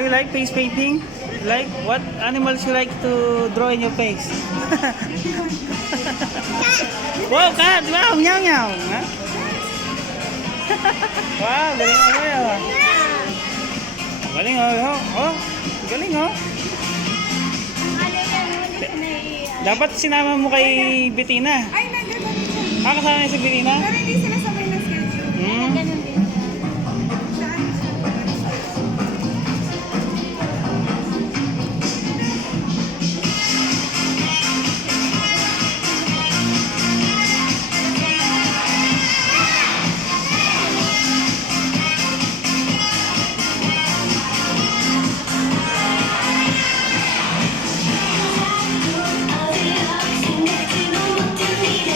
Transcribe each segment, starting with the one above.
Are you like face painting? Like what animals you like to draw in your face? Wow, cat! Wow, meow meow! Huh? Wow, galing mo yun. Galing oh. Oh, galing oh. Dapat sinama mo kay Bettina. Ay, nagaganon siya. Kasama niya si Bettina? Pero hindi sila sabay na schedule. Hmm. Ganun din.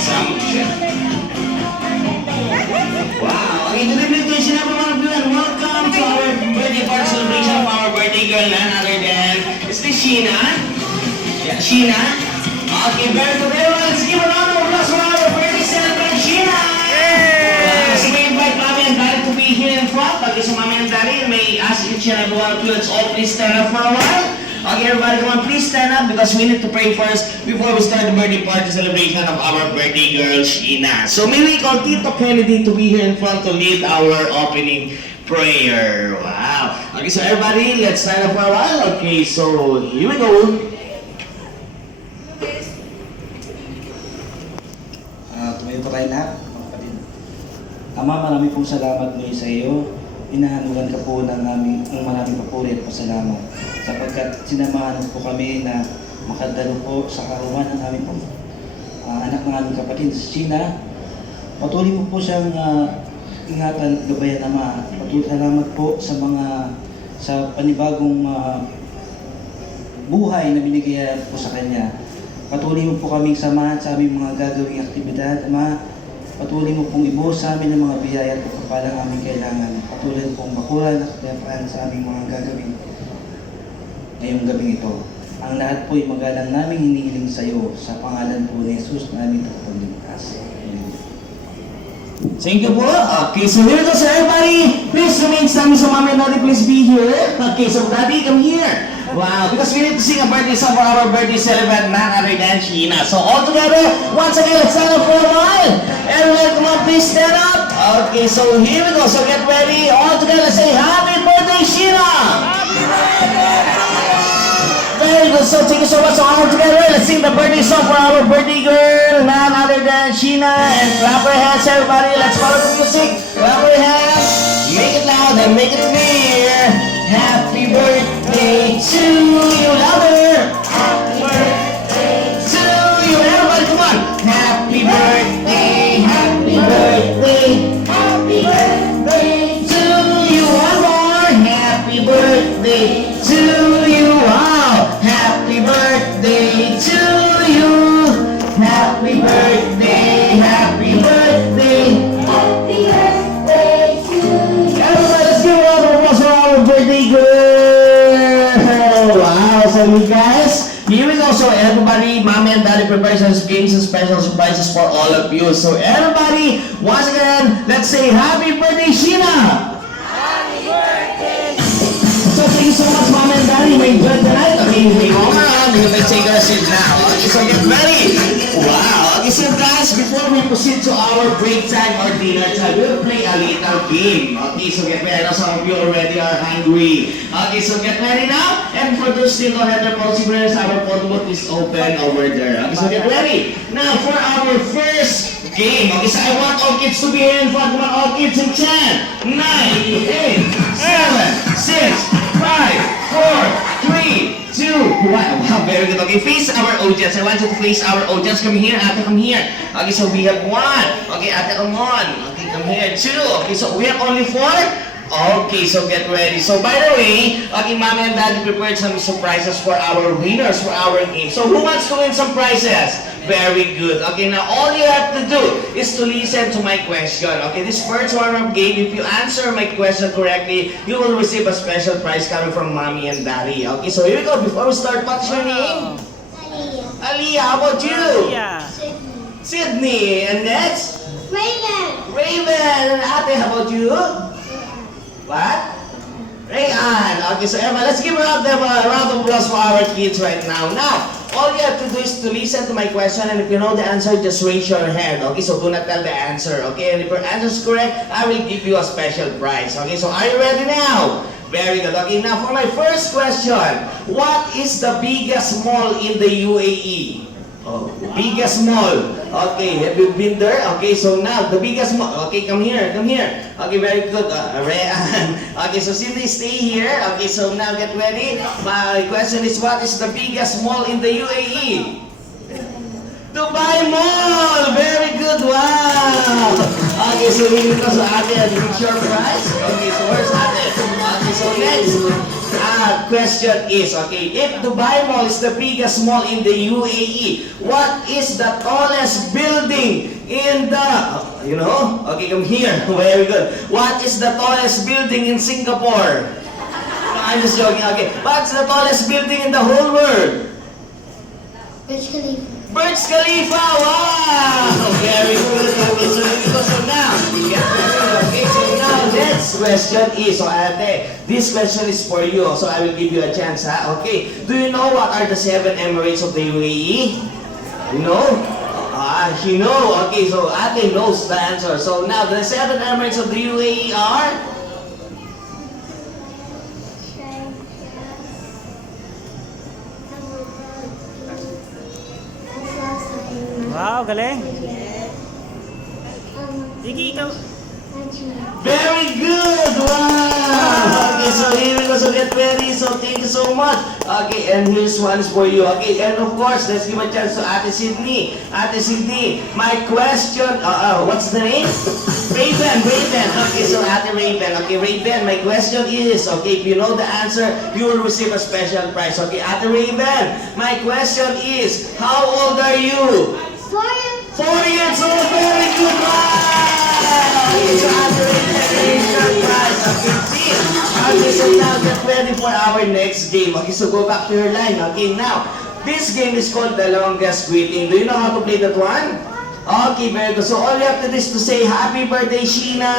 Saan? Wow! Okay, good evening to each and every one of you and welcome to our birthday party celebration of our birthday girl, none other than... Is this Sheena? Yeah, Sheena? Okay, very good. Everyone, let's give a round of applause for our birthday celebrant, Sheena! So we invite Mommy and Daddy to be here in front. Okay, so Mommy and Daddy, may ask each and every one of you, let's all please stand up for a while. Okay, everybody, come on, please stand up because we need to pray first before we start the birthday party celebration of our birthday girl, Sheena. So may we call Tito Kennedy to be here in front to lead our opening prayer. Wow. Okay, so everybody, let's stand up for a while. Okay, so here we go. Tumayo pa tayo lahat, mga kapatid. Ama, marami pong salamat ngayon sa iyo. Inahanugan ka po ng maraming papuri at pasalamat sapagkat sinamahan po kami na makadalo po sa karuan ng aming anak ng aming kapatid, si Sheena. Patuloy mo po siyang ingatan, gabayan, Ama. Patuloy salamat po sa panibagong buhay na binigay po sa kanya. Patuloy mo po kaming samahan sa aming mga gagawing aktibidad, Ama. Patuloy mo pong ibuhos sa amin ng mga biyaya at pagpapalang aming kailangan. Patuloy pong makuha at kapayapaan sa aming mga gagawin ngayong gabing ito. Ang lahat po ay magalang naming hinihiling sa iyo sa pangalan po ni Jesus na aming tagapagligtas. Amen. Thank you po. Okay, so here we go, so everybody. Please remain standing, so Mommy and Daddy, please be here. Okay, so Daddy, come here. Wow, because we need to sing a birthday song for our birthday celebrant, none other than Sheena. So all together, once again, let's stand up for a while. Everyone, come on, please stand up. Okay, so here we go. So get ready. All together, say Happy Birthday, Sheena. Happy birthday. Very good. So thank you so much. So all together, let's sing the birthday song for our birthday girl, none other than Sheena. And clap your hands, everybody. Let's follow the music. Clap your hands. Make it loud and make it clear. Happy birthday to you, louder. Happy birthday to you, everybody, come on. Happy birthday, happy birthday, happy birthday to you. One more. Happy birthday to you. Wow. Happy birthday to you. Happy birthday, happy birthday. Happy birthday to you. Everybody, let's give a round of applause for our birthday girl. Wow, so you guys, here we go. So everybody, Mommy and Daddy prepare some games and special surprises for all of you. So everybody, once again, let's say Happy Birthday, Sheena. Happy birthday. So thank you so much, Mommy and Daddy. We enjoyed tonight. Okay, we go around. We're gonna take our seat now. Okay, so get ready. Wow. Okay, so guys, before we proceed to our break time or dinner time, we'll play a little game. Okay, so get ready. I know some of you already are hungry. Okay, so get ready now. And for those still don't have their policy prayers, our phone booth is open over there. Okay, so get ready. Now for our first game. Okay, so I want all kids to be here in front. Come on, all kids in 10, 9, 8, 7, 6, 5, 4, 3, 2, 1. Wow, very good. Okay, face our audience. I want you to face our audience. Come here, Ate, come here. Okay, so we have 1. Okay, Ate, come on. Okay, come here. 2. Okay, so we have only 4. Okay, so get ready. So by the way, okay, Mommy and Daddy prepared some surprises for our winners for our game. So who wants to win some prizes? Very good. Okay, now all you have to do is to listen to my question. Okay, this first warm-up game, if you answer my question correctly, you will receive a special prize coming from Mommy and Daddy. Okay, so here we go. Before we start, what's your name? Aliyah. How about you? Yeah. Sydney. And next? Raven. Raven. And Ate, how about you? What? Ray, Ann. Okay, so Emma, let's give them a round of applause for our kids right now. Now, all you have to do is to listen to my question, and if you know the answer, just raise your hand. Okay, so do not tell the answer. Okay, and if your answer is correct, I will give you a special prize. Okay, so are you ready now? Very good. Okay, now for my first question, what is the biggest mall in the UAE? Oh, the biggest mall. Okay, have you been there? Okay, so now the biggest mall. Okay, come here, come here. Okay, very good. Rayan. Okay, so Cindy, stay here. Okay, so now get ready. My question is, what is the biggest mall in the UAE? Dubai Mall! Very good, wow! Okay, so here goes Ate and picture prize. Okay, so where's Ate? Okay, so next question is, okay, if Dubai Mall is the biggest mall in the UAE, what is the tallest building in the, you know? Okay, come here. Very good. What is the tallest building in Singapore? I'm just joking, okay. What's the tallest building in the whole world? Burj Khalifa. Burj Khalifa! Wow! Very good. Okay, so here we go. So now, get ready. Okay, so now, next question is, so Ate, this question is for you. So I will give you a chance, ha? Okay. Do you know what are the 7 Emirates of the UAE? You know? She know. Okay, so Ate knows the answer. So now, the 7 Emirates of the UAE are? Wow, galing. Sige, ikaw. Very good! Wow! Okay, so here we go. So get ready. So thank you so much. Okay, and here's one is for you. Okay, and of course, let's give a chance to Ate Sydney. Ate Sydney, my question, what's the name? Raven, Raven. Okay, so Ate Raven. Okay, Raven, my question is, okay, if you know the answer, you will receive a special prize. Okay, Ate Raven, my question is, how old are you? 4 years old. Very good. Wow! Okay, so Ate Raven, special prize. Okay, see? Okay, so now get ready for our next game. Okay, so go back to your line. Okay, now, this game is called the longest greeting. Do you know how to play that one? Okay, very good. So all you have to do is to say, Happy birthday, Sheena,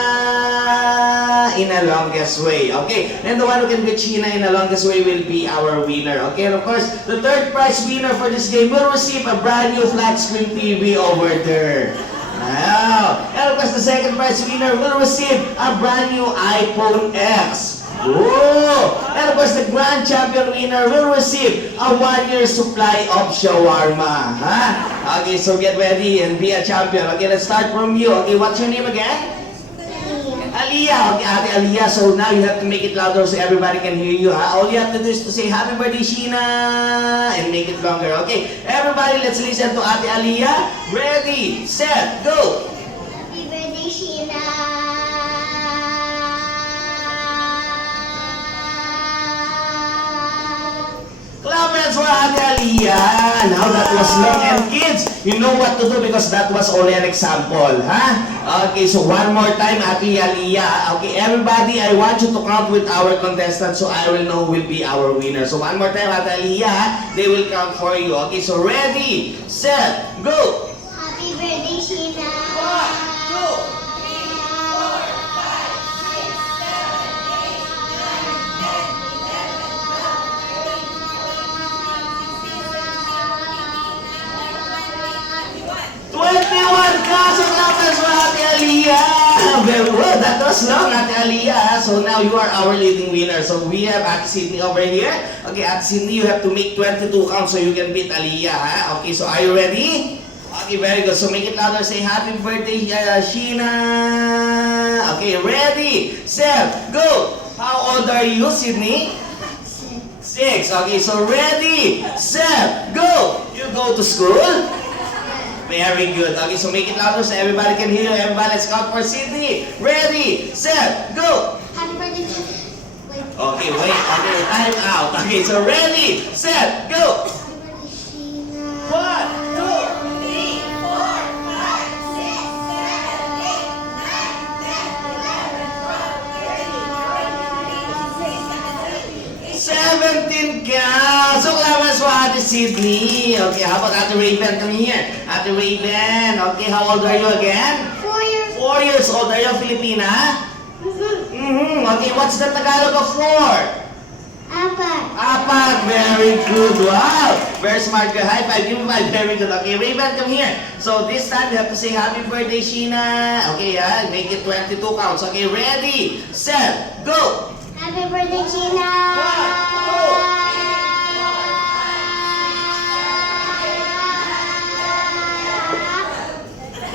in a longest way. Okay, and the one who can get Sheena in the longest way will be our winner. Okay, and of course, the third prize winner for this game will receive a brand new flat screen TV over there. Wow. And of course, the second prize winner will receive a brand new iPhone X. Oh! And of course, the grand champion winner will receive a 1-year supply of shawarma. Huh? Okay, so get ready and be a champion. Okay, let's start from you. Okay, what's your name again? Aliyah. Okay, Ate Aliyah. So now you have to make it louder so everybody can hear you. Huh? All you have to do is to say, Happy birthday, Sheena, and make it longer. Okay, everybody, let's listen to Ate Aliyah. Ready, set, go! Happy birthday, Sheena. Clap hands for Ate Aliyah. Now that was long, and kids, you know what to do because that was only an example, huh? Okay, so one more time, Ate Aliyah. Okay, everybody, I want you to count with our contestants so I will know who will be our winner. So one more time, Ate Aliyah, they will count for you. Okay, so ready, set, go! Happy birthday, Sheena. 21 kaso clappers for Ate Aliyah! Very good. That was long, Ate Aliyah. So now you are our leading winner. So we have Ate Sydney over here. Okay, Ate Sydney, you have to make 22 counts so you can beat Aliyah. Huh? Okay, so are you ready? Okay, very good. So make it louder. Say happy birthday, Sheena. Okay, ready, set, go. How old are you, Sydney? 6. Okay, so ready, set, go. You go to school? Very good. Okay, so make it louder so everybody can hear you. Everybody, let's count for Sydney. Ready, set, go. Happy birthday, Sheena. Wait. Okay, wait. Okay, time out. Okay, so ready, set, go. Happy birthday, Sheena. 1, 2, 3, 4, 5, 6, 7, 8, 9, 10, 11, 17 counts. So clappers for Ate Sydney. Okay, how about Ate Raven? Come here. Ate Raven. Okay, how old are you again? 4 years. 4 years old. Are you a Filipina? Okay, what's the Tagalog of 4? Apat. Apat, very good. Wow, very smart girl. High five, give me five. Very good. Okay, Raven, come here. So this time you have to say happy birthday, Sheena. Okay, make it 22 counts. Okay, ready, set, go. Happy birthday, Gina!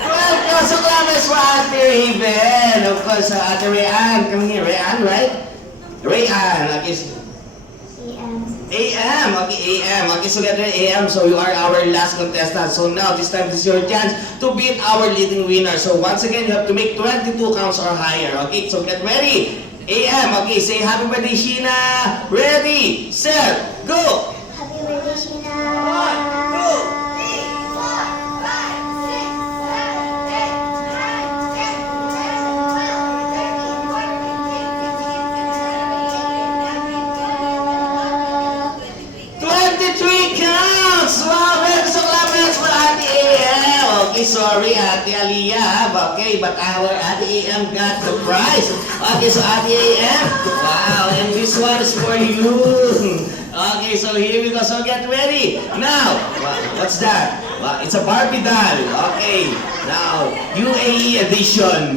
Well, so clappers for Ate Raven. Of course, Ate Rayan. Come here, Rayan, right? Rayan. Okay, AM, okay, AM. Okay, so get ready, AM. So you are our last contestant. So now, this time, this is your chance to beat our leading winner. So once again, you have to make 22 counts or higher. Okay, so get ready. AM, okay, say happy birthday, Sheena. Ready, set, go. Happy birthday, Sheena! Okay, sorry, Ate Aliyah. Okay, but our Ate AM got the prize. Okay, so Ate AM. Wow, and this one is for you. Okay, so here we go. So get ready. Now, what's that? It's a Barbie doll. Okay, now, UAE edition.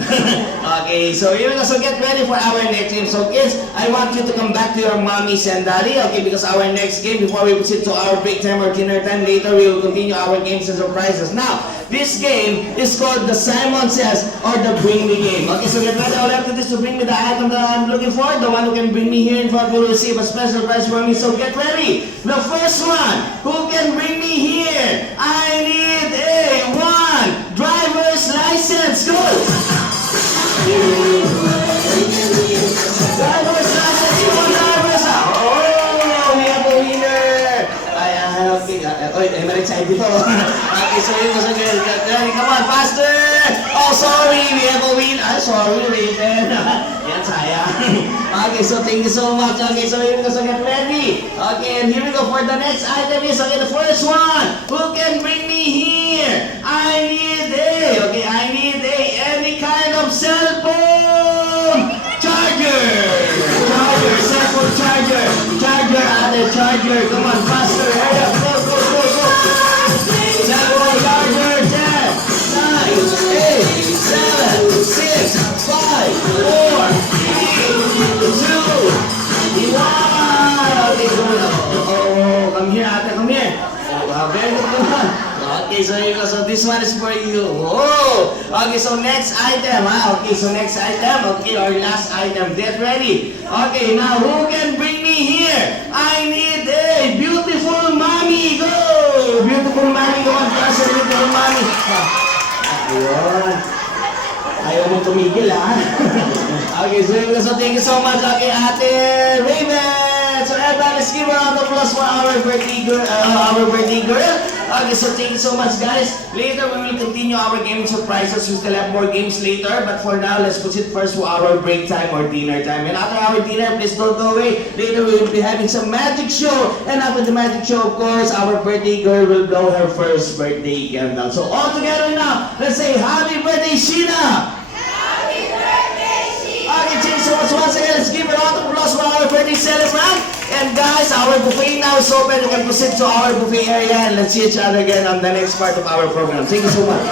Okay, so here we go. So get ready for our next game. So kids, I want you to come back to your mommies and daddy. Okay, because our next game, before we proceed to our break time or dinner time later, we will continue our games and surprises. Now, this game is called the Simon Says or the Bring Me game. Okay, so get ready. All I have to do is to bring me the item that I'm looking for. The one who can bring me here in front will receive a special prize from me. So get ready. The first one, who can bring me here? I need a driver's license. Go! Driver's license. Come on, drivers. Oh, we have a winner. I'm excited dito. Okay, so yun, so good. Come on, faster. Oh, sorry, we have a winner. Sorry, Raven. Yan, sayang. Okay, so thank you so much. Okay, so here we go. So get ready. Okay, and here we go for the next item is, okay, the first one. Who can bring me here? I need any kind of cell phone charger. Cell phone charger. Charger. Come on, faster. Hurry up. Go. Cell phone charger. 10, 9, 8, 7, 6, 5, 4, 3, 2, 1. Okay, oh, come here, ate, come here. Very good, come on. Okay, so here you go. So this one is for you. Oh, okay. So next item, Okay, so next item. Okay, our last item. Get ready. Okay, now who can bring me here? I need a beautiful mommy. Go, beautiful mommy. Go on, class, beautiful mommy. Ayun. Ayaw mo tumigil, Okay, so thank you so much. Okay, Ate Raven. So everyone, let's give a round of applause for our birthday girl. Okay, so thank you so much, guys. Later, we will continue our gaming surprises. We still have more games later. But for now, let's proceed first to our break time or dinner time. And after our dinner, please don't go away. Later, we will be having some magic show. And after the magic show, of course, our birthday girl will blow her first birthday candle. So all together now, let's say happy birthday, Sheena! Okay, thank you so much once again. Let's give a round of applause for our birthday celebrant. And guys, our buffet now is open. You can proceed to our buffet area and let's see each other again on the next part of our program. Thank you so much.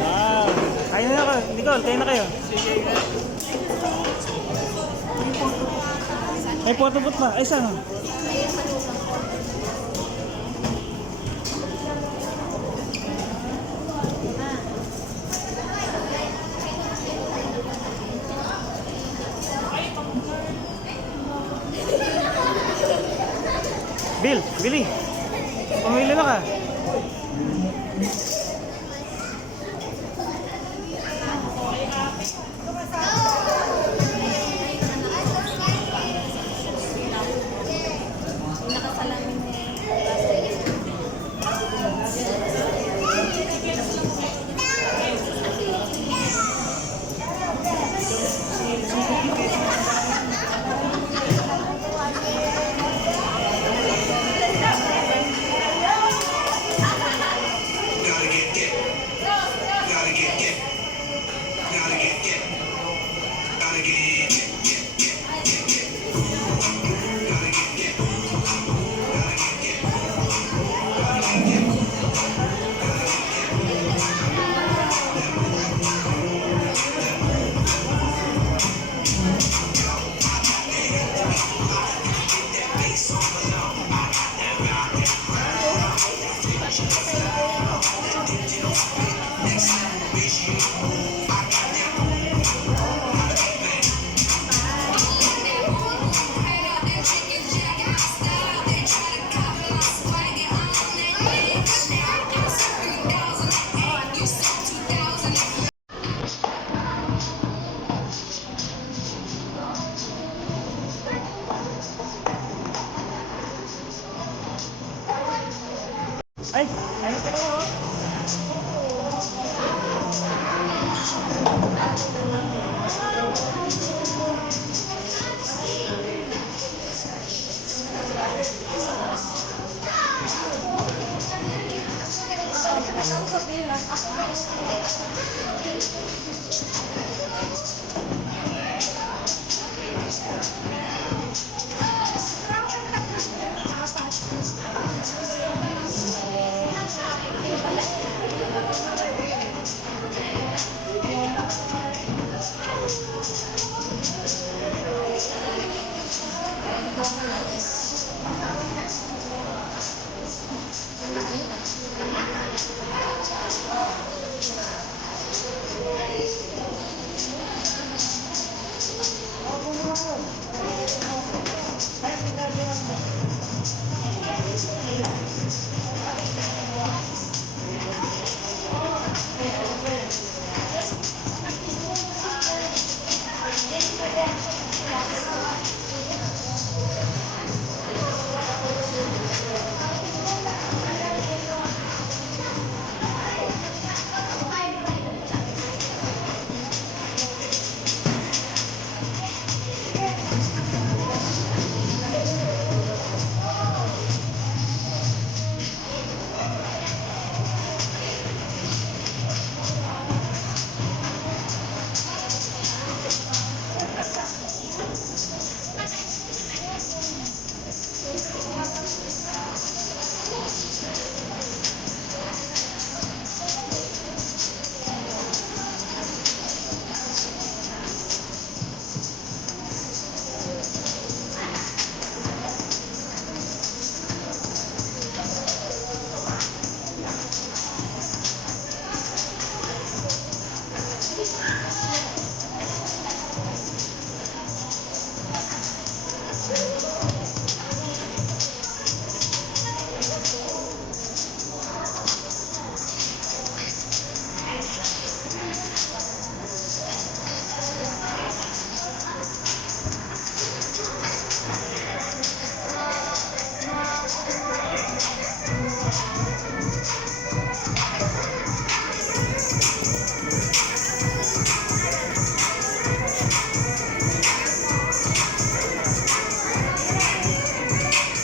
Wow. Ayun na kayo. Nicole, kayo na kayo. May photo booth pa. Ay, saan? Bill, Billy. Pumili na ka. Ay, ano pa kayo?